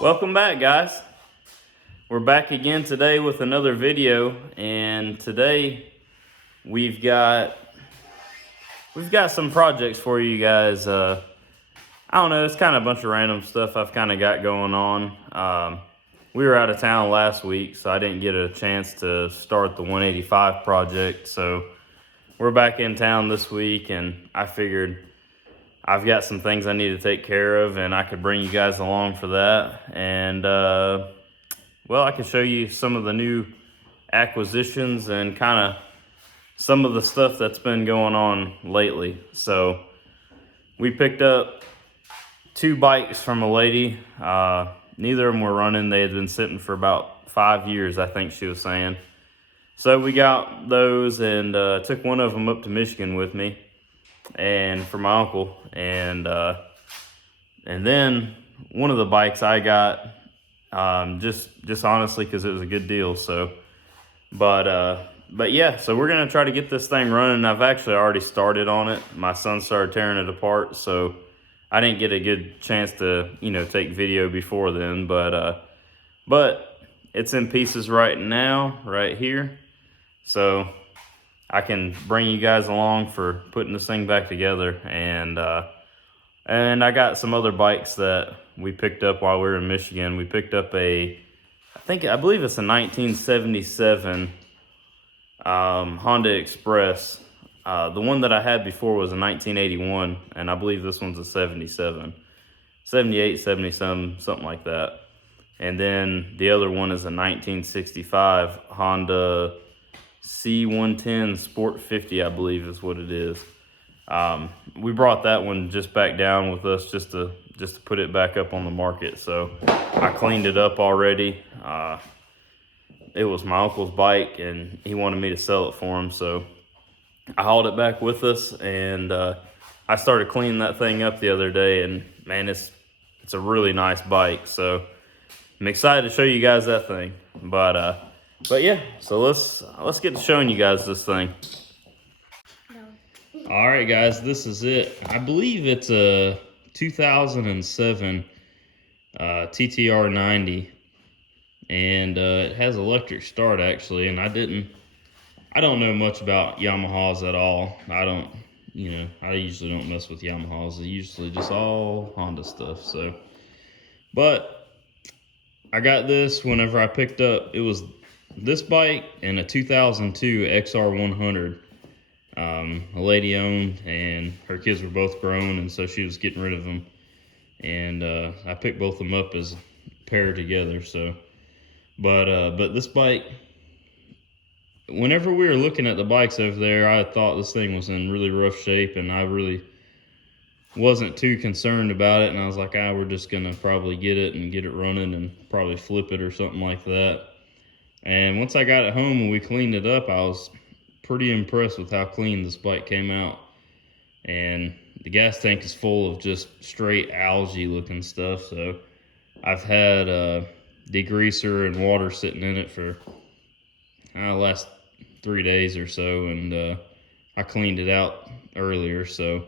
Welcome back, guys. We're back again today with another video, and today we've got some projects for you guys. I don't know, it's kind of a bunch of random stuff I've kind of got going on. We were out of town last week, so I didn't get a chance to start the 185 project. So we're back in town this week, and I figured I've got some things I need to take care of, and I could bring you guys along for that. And well, I can show you some of the new acquisitions and kind of some of the stuff that's been going on lately. So we picked up 2 bikes from a lady. Neither of them were running. They had been sitting for about 5 years, I think she was saying. So we got those and took one of them up to Michigan with me and for my uncle, and then one of the bikes I got just honestly because it was a good deal. So but yeah, so we're gonna try to get this thing running. I've actually already started on it. My son started tearing it apart, so I didn't get a good chance to take video before then, but it's in pieces right now, right here, so I can bring you guys along for putting this thing back together. And I got some other bikes that we picked up while we were in Michigan. We picked up I believe it's a 1977 Honda Express. The one that I had before was a 1981, and I believe this one's a 77, 78, 77, something like that. And then the other one is a 1965 Honda C110 Sport 50, I believe is what it is. We brought that one just back down with us just to put it back up on the market. So I cleaned it up already. It was my uncle's bike, and he wanted me to sell it for him, so I hauled it back with us, and I started cleaning that thing up the other day, and man, it's a really nice bike. So I'm excited to show you guys that thing. But yeah, so let's get to showing you guys this thing. All right, guys, this is it. I believe it's a 2007 Ttr90, and it has electric start actually. And I don't know much about Yamahas at all. I usually don't mess with Yamahas. It's usually just all Honda stuff. So, but I got this whenever I picked up. It was this bike and a 2002 XR100. A lady owned, and her kids were both grown, and so she was getting rid of them. And I picked both of them up as a pair together. So, but this bike, whenever we were looking at the bikes over there, I thought this thing was in really rough shape, and I really wasn't too concerned about it. And I was like, we're just gonna probably get it running and probably flip it or something like that. And once I got it home and we cleaned it up, I was pretty impressed with how clean this bike came out. And the gas tank is full of just straight algae looking stuff. So I've had degreaser and water sitting in it for the last 3 days or so, and I cleaned it out earlier, so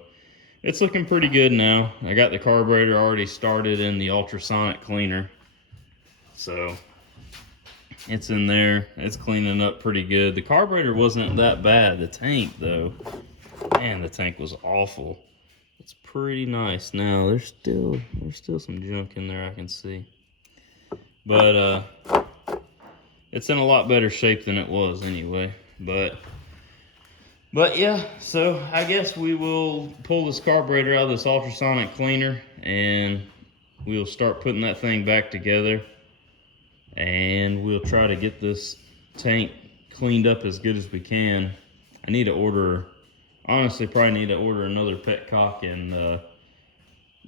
it's looking pretty good now. I got the carburetor already started in the ultrasonic cleaner, so it's in there. It's cleaning up pretty good. The carburetor wasn't that bad. The tank, though, man, the tank was awful. It's pretty nice now. There's still some junk in there I can see, but it's in a lot better shape than it was anyway. But yeah, so I guess we will pull this carburetor out of this ultrasonic cleaner, and we'll start putting that thing back together, and we'll try to get this tank cleaned up as good as we can. I need to order, honestly, probably need to order another petcock and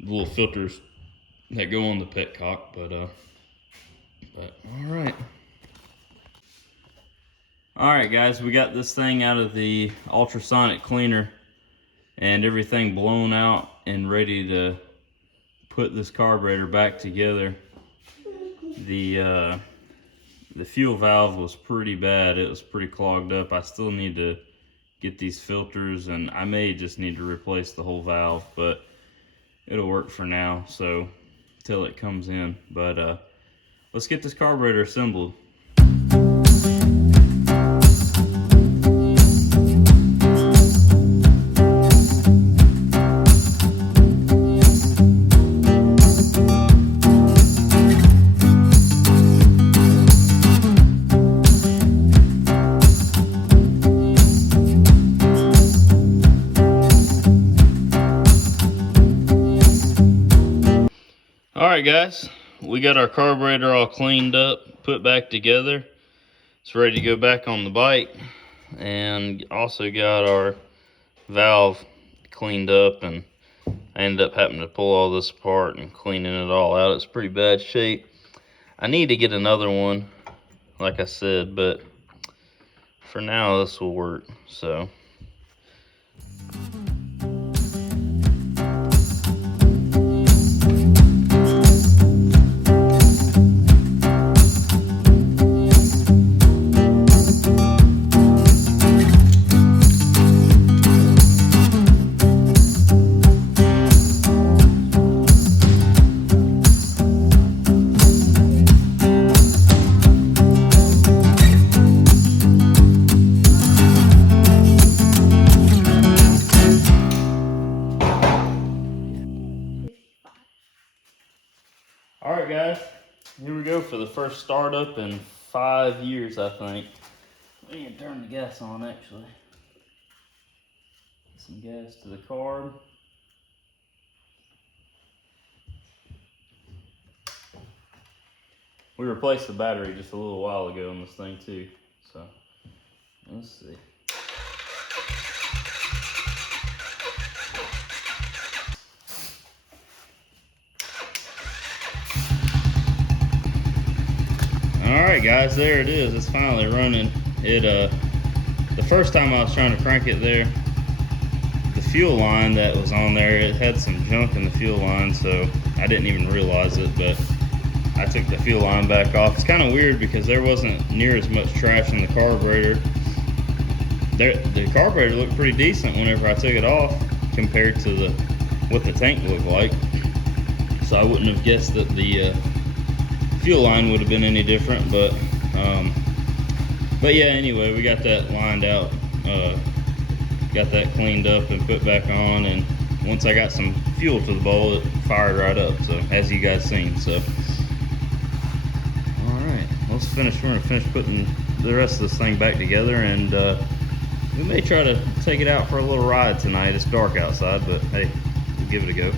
little filters that go on the petcock, but all right, guys, we got this thing out of the ultrasonic cleaner and everything blown out and ready to put this carburetor back together. The fuel valve was pretty bad. It was pretty clogged up. I still need to get these filters, and I may just need to replace the whole valve, but it'll work for now. So till it comes in. But let's get this carburetor assembled. Alright guys, we got our carburetor all cleaned up, put back together. It's ready to go back on the bike. And also got our valve cleaned up, and I ended up having to pull all this apart and cleaning it all out. It's pretty bad shape. I need to get another one, like I said, but for now this will work. So alright guys, here we go for the first startup in 5 years, I think. We need to turn the gas on actually. Some gas to the carb. We replaced the battery just a little while ago on this thing too, so let's see. Alright guys, there it is. It's finally running. The first time I was trying to crank it there, the fuel line that was on there, it had some junk in the fuel line, so I didn't even realize it, but I took the fuel line back off. It's kind of weird because there wasn't near as much trash in the carburetor. The carburetor looked pretty decent whenever I took it off compared to what the tank looked like. So I wouldn't have guessed that the fuel line would have been any different, but yeah, anyway, we got that lined out, got that cleaned up and put back on, and once I got some fuel to the bowl, it fired right up, so as you guys seen. So alright, we're gonna finish putting the rest of this thing back together, and we may try to take it out for a little ride tonight. It's dark outside, but hey, we'll give it a go.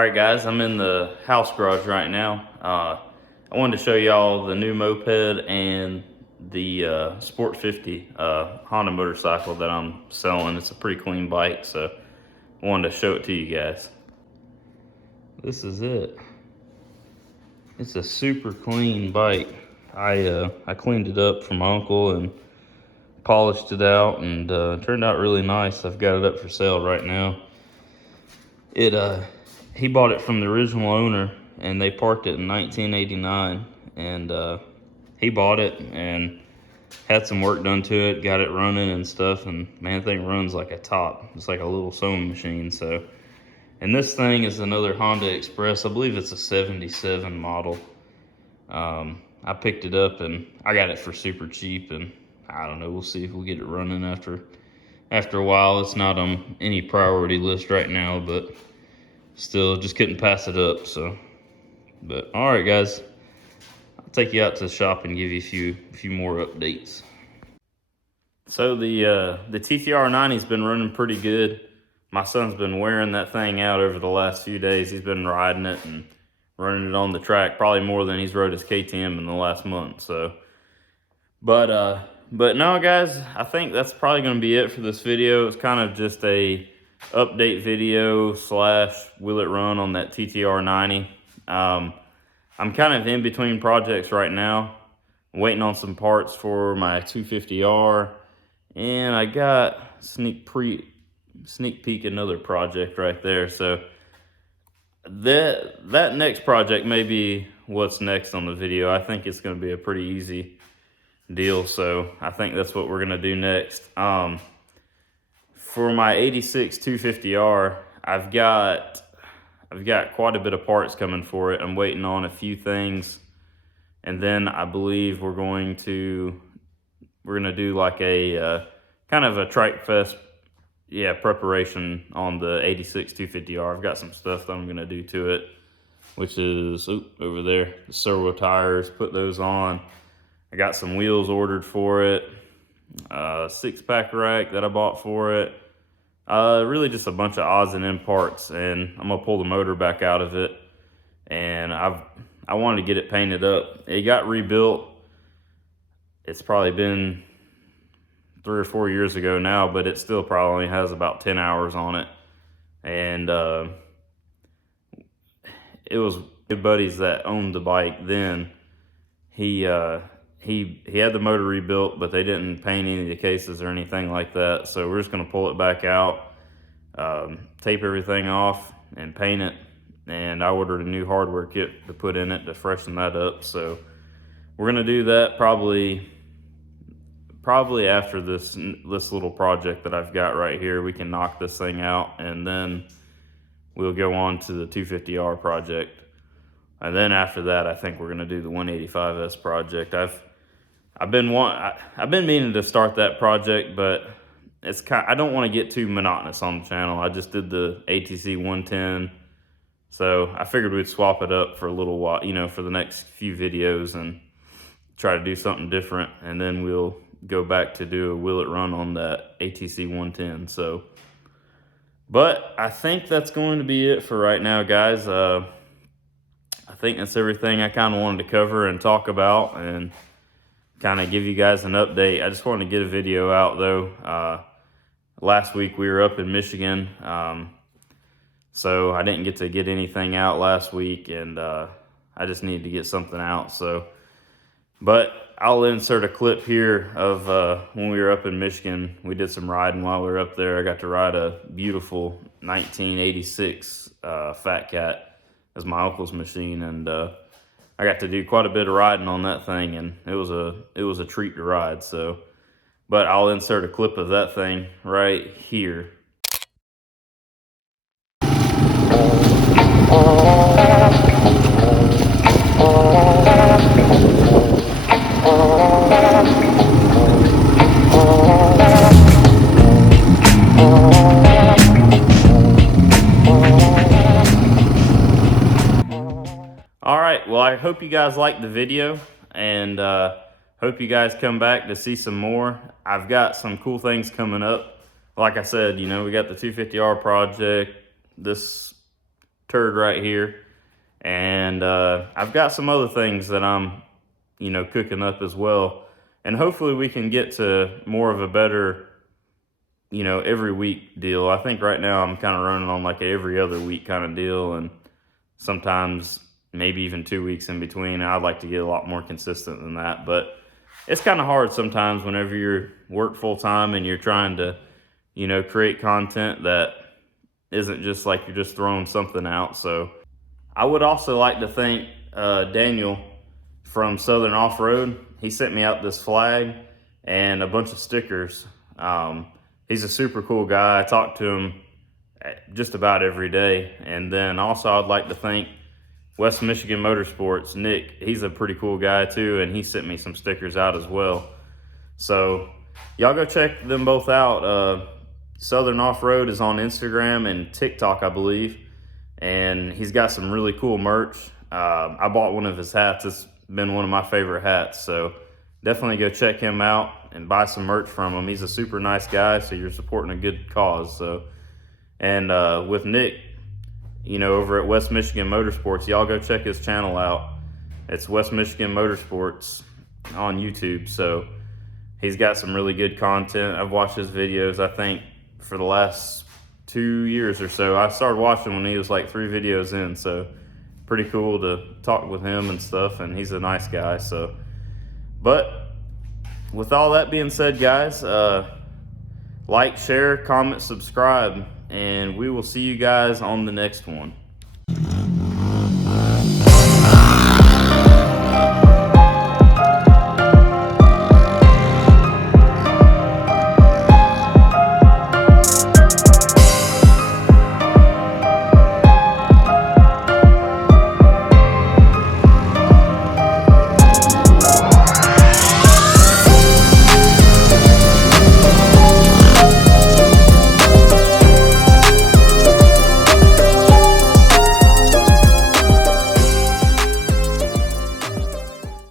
All right, guys, I'm in the house garage right now. I wanted to show y'all the new moped and the Sport 50 Honda motorcycle that I'm selling. It's a pretty clean bike, so I wanted to show it to you guys. This is it. It's a super clean bike. I cleaned it up for my uncle and polished it out, and turned out really nice. I've got it up for sale right now. He bought it from the original owner, and they parked it in 1989, and he bought it and had some work done to it, got it running and stuff, and man, the thing runs like a top. It's like a little sewing machine. So, and this thing is another Honda Express. I believe it's a 77 model. I picked it up and I got it for super cheap, and I don't know, we'll see if we'll get it running after a while. It's not on any priority list right now, but still just couldn't pass it up. So, but all right, guys, I'll take you out to the shop and give you a few more updates. So the Ttr90's been running pretty good. My son's been wearing that thing out over the last few days. He's been riding it and running it on the track, probably more than he's rode his KTM in the last month. So, but no, guys, I think that's probably going to be it for this video. It's kind of just a update video / will it run on that Ttr90. I'm kind of in between projects right now. I'm waiting on some parts for my 250R, and I got sneak peek another project right there. So that next project may be what's next on the video. I think it's going to be a pretty easy deal, so I think that's what we're going to do next. For my 86 250R, I've got quite a bit of parts coming for it. I'm waiting on a few things, and then I believe we're going to do like a kind of a Trike Fest preparation on the 86 250R. I've got some stuff that I'm going to do to it, which is over there, the servo tires, put those on. I got some wheels ordered for it, a 6-pack rack that I bought for it. Really just a bunch of odds and end parts, and I'm gonna pull the motor back out of it. And I wanted to get it painted up. It got rebuilt. It's probably been 3 or 4 years ago now, but it still probably has about 10 hours on it. And it was good buddies that owned the bike then. He had the motor rebuilt, but they didn't paint any of the cases or anything like that. So we're just gonna pull it back out, tape everything off and paint it. And I ordered a new hardware kit to put in it to freshen that up. So we're gonna do that probably after this little project that I've got right here. We can knock this thing out, and then we'll go on to the 250R project. And then after that, I think we're gonna do the 185S project. I've been meaning to start that project, but I don't want to get too monotonous on the channel. I just did the ATC 110, so I figured we'd swap it up for a little while, for the next few videos, and try to do something different, and then we'll go back to do a will it run on that ATC 110. So, but I think that's going to be it for right now, guys. I think that's everything I kind of wanted to cover and talk about, and kind of give you guys an update. I just wanted to get a video out though. Last week we were up in Michigan, so I didn't get to get anything out last week, and I just needed to get something out. So, but I'll insert a clip here of when we were up in Michigan. We did some riding while we were up there. I got to ride a beautiful 1986 Fat Cat as my uncle's machine, and I got to do quite a bit of riding on that thing, and it was a treat to ride. So, but I'll insert a clip of that thing right here. Well, I hope you guys liked the video, and hope you guys come back to see some more. I've got some cool things coming up. Like I said, we got the 250R project, this turd right here. And I've got some other things that I'm, cooking up as well. And hopefully we can get to more of a better, every week deal. I think right now I'm kind of running on like a every other week kind of deal, and sometimes maybe even 2 weeks in between. I'd like to get a lot more consistent than that, but it's kind of hard sometimes whenever you work full time and you're trying to, create content that isn't just like you're just throwing something out. So I would also like to thank Daniel from Southern Off-Road. He sent me out this flag and a bunch of stickers. He's a super cool guy. I talk to him just about every day. And then also I'd like to thank West Michigan Motorsports, Nick. He's a pretty cool guy too, and he sent me some stickers out as well. So y'all go check them both out. Southern Off-Road is on Instagram and TikTok, I believe. And he's got some really cool merch. I bought one of his hats. It's been one of my favorite hats. So definitely go check him out and buy some merch from him. He's a super nice guy, so you're supporting a good cause. So, and with Nick, over at West Michigan Motorsports, y'all go check his channel out. It's West Michigan Motorsports on YouTube. So he's got some really good content. I've watched his videos, I think, for the last 2 years or so. I started watching when he was like 3 videos in. So pretty cool to talk with him and stuff, and he's a nice guy. So, but with all that being said, guys, like, share, comment, subscribe, and we will see you guys on the next one.